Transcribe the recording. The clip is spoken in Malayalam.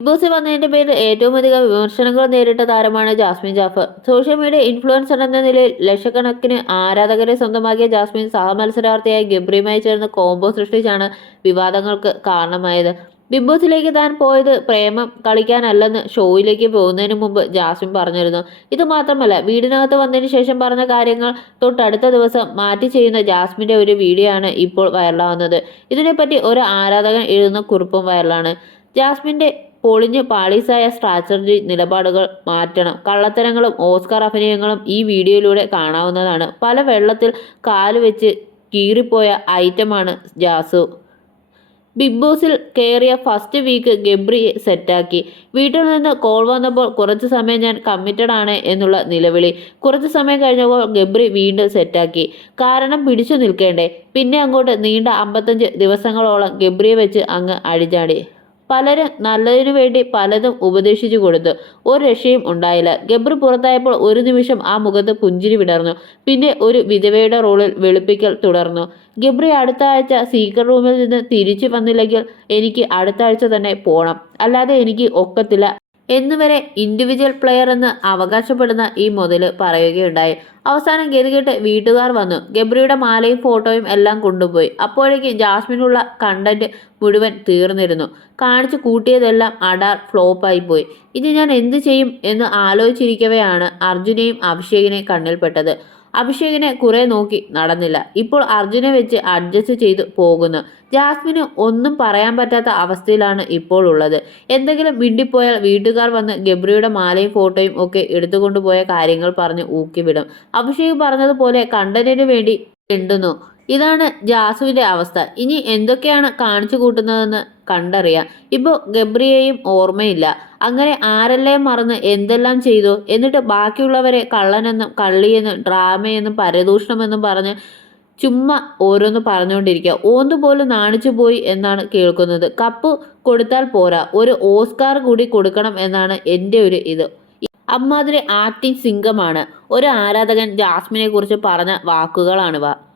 ബോസിൽ വന്നതിന്റെ പേരിൽ ഏറ്റവും അധികം വിമർശനങ്ങൾ നേരിട്ട താരമാണ് Jasmin Jaffar. Social media influencer എന്ന നിലയിൽ ലക്ഷക്കണക്കിന് ആരാധകരെ സ്വന്തമാക്കിയ ജാസ്മിൻ സഹമത്സരാർത്ഥിയായ ഗബ്രിയുമായി ചേർന്ന കോംബോ സൃഷ്ടിച്ചാണ് വിവാദങ്ങൾക്ക് കാരണമായത്. ബിഗ് ബോസിലേക്ക് താൻ പോയത് പ്രേമം കളിക്കാനല്ലെന്ന് ഷോയിലേക്ക് പോകുന്നതിന് മുമ്പ് ജാസ്മിൻ പറഞ്ഞിരുന്നു. ഇതുമാത്രമല്ല വീടിനകത്ത് വന്നതിന് ശേഷം പറഞ്ഞ കാര്യങ്ങൾ തൊട്ടടുത്ത ദിവസം മാറ്റി ചെയ്യുന്ന ജാസ്മിന്റെ ഒരു വീഡിയോ ആണ് ഇപ്പോൾ വൈറലാവുന്നത് ഇതിനെപ്പറ്റി ഒരു ആരാധകൻ എഴുതുന്ന കുറിപ്പും വൈറലാണ് ജാസ്മിന്റെ പൊളിഞ്ഞ് പാളീസായ സ്ട്രാറ്റജി നിലപാടുകൾ മാറ്റണം. കള്ളത്തരങ്ങളും ഓസ്കാർ അഭിനയങ്ങളും ഈ വീഡിയോയിലൂടെ കാണാവുന്നതാണ്. പല വെള്ളത്തിൽ കാലുവെച്ച് കീറിപ്പോയ ഐറ്റമാണ് ജാസു. ബിഗ് ബോസിൽ കയറിയ ഫസ്റ്റ് വീക്ക് ഗബ്രിയെ സെറ്റാക്കി. വീട്ടിൽ നിന്ന് കോൾ വന്നപ്പോൾ കുറച്ച് സമയം ഞാൻ കമ്മിറ്റഡ് ആണ് എന്നുള്ള നിലവിളി. കുറച്ച് സമയം കഴിഞ്ഞപ്പോൾ ഗബ്രി വീണ്ടും സെറ്റാക്കി. കാരണം പിടിച്ചു നിൽക്കേണ്ടേ. പിന്നെ അങ്ങോട്ട് നീണ്ട അമ്പത്തഞ്ച് ദിവസങ്ങളോളം ഗബ്രിയെ വെച്ച് അങ്ങ് അഴിചാടി പലരും നല്ലതിനു വേണ്ടി പലതും ഉപദേശിച്ചു കൊടുത്തു. ഒരു രക്ഷയും ഉണ്ടായില്ല. ഗബ്രി പുറത്തായപ്പോൾ ഒരു നിമിഷം ആ മുഖത്ത് പുഞ്ചിരി വിടർന്നു. പിന്നെ ഒരു വിധവയുടെ റോളിൽ വെളുപ്പിക്കൽ തുടർന്നു. ഗബ്രി അടുത്ത ആഴ്ച സീക്രട്ട് റൂമിൽ നിന്ന് തിരിച്ചു വന്നില്ലെങ്കിൽ എനിക്ക് അടുത്ത ആഴ്ച തന്നെ പോകണം അല്ലാതെ എനിക്ക് ഒക്കത്തില്ല. എന്നുവരെ ഇൻഡിവിജ്വൽ പ്ലെയർ എന്ന് അവകാശപ്പെടുന്ന ഈ മുതൽ പറയുകയുണ്ടായി. അവസാനം ഗതികെട്ട് വീട്ടുകാർ വന്നു. ഗബ്രിയുടെ മാലയും ഫോട്ടോയും എല്ലാം കൊണ്ടുപോയി. അപ്പോഴേക്കും ജാസ്മിനുള്ള കണ്ടന്റ് മുഴുവൻ തീർന്നിരുന്നു. കാണിച്ചു കൂട്ടിയതെല്ലാം അടാർ ഫ്ലോപ്പായി പോയി. ഇനി ഞാൻ എന്ത് ചെയ്യും എന്ന് ആലോചിച്ചിരിക്കവെയാണ് അർജുനെയും അഭിഷേകിനെയും കണ്ണിൽപ്പെട്ടത്. അഭിഷേകിനെ കുറെ നോക്കി നടന്നില്ല. ഇപ്പോൾ അർജുനെ വെച്ച് അഡ്ജസ്റ്റ് ചെയ്ത് പോകുന്നു. ജാസ്മിന് ഒന്നും പറയാൻ പറ്റാത്ത അവസ്ഥയിലാണ് ഇപ്പോൾ ഉള്ളത്. എന്തെങ്കിലും മിണ്ടിപ്പോയാൽ വീട്ടുകാർ വന്ന് ഗബ്രിയുടെ മാലയും ഫോട്ടോയും ഒക്കെ എടുത്തുകൊണ്ടുപോയ കാര്യങ്ങൾ പറഞ്ഞ് ഊക്കിവിടും. അഭിഷേക് പറഞ്ഞതുപോലെ കണ്ടന്റിന് വേണ്ടി എണ്ടുന്നു ഇതാണ് ജാസുവിന്റെ അവസ്ഥ. ഇനി എന്തൊക്കെയാണ് കാണിച്ചു കൂട്ടുന്നതെന്ന് കണ്ടറിയാം. ഇപ്പോൾ ഗബ്രിയെയും ഓർമ്മയില്ല. അങ്ങനെ ആരെല്ലാം മറന്ന് എന്തെല്ലാം ചെയ്തു? എന്നിട്ട് ബാക്കിയുള്ളവരെ കള്ളനെന്നും കള്ളിയെന്നും ഡ്രാമയെന്നും പരദൂഷണമെന്നും പറഞ്ഞ് ചുമ്മാ ഓരോന്ന് പറഞ്ഞുകൊണ്ടിരിക്കുക. ഓന്ത് പോലും നാണിച്ചു പോയി എന്നാണ് കേൾക്കുന്നത്. കപ്പ് കൊടുത്താൽ പോരാ. ഒരു ഓസ്കാർ കൂടി കൊടുക്കണം എന്നാണ് എന്റെ ഒരു ഇത്. അമ്മാതിരി ആക്ടിങ് സിംഗമാണ്. ഒരു ആരാധകൻ ജാസ്മിനെ കുറിച്ച് പറഞ്ഞ വാക്കുകളാണിവ.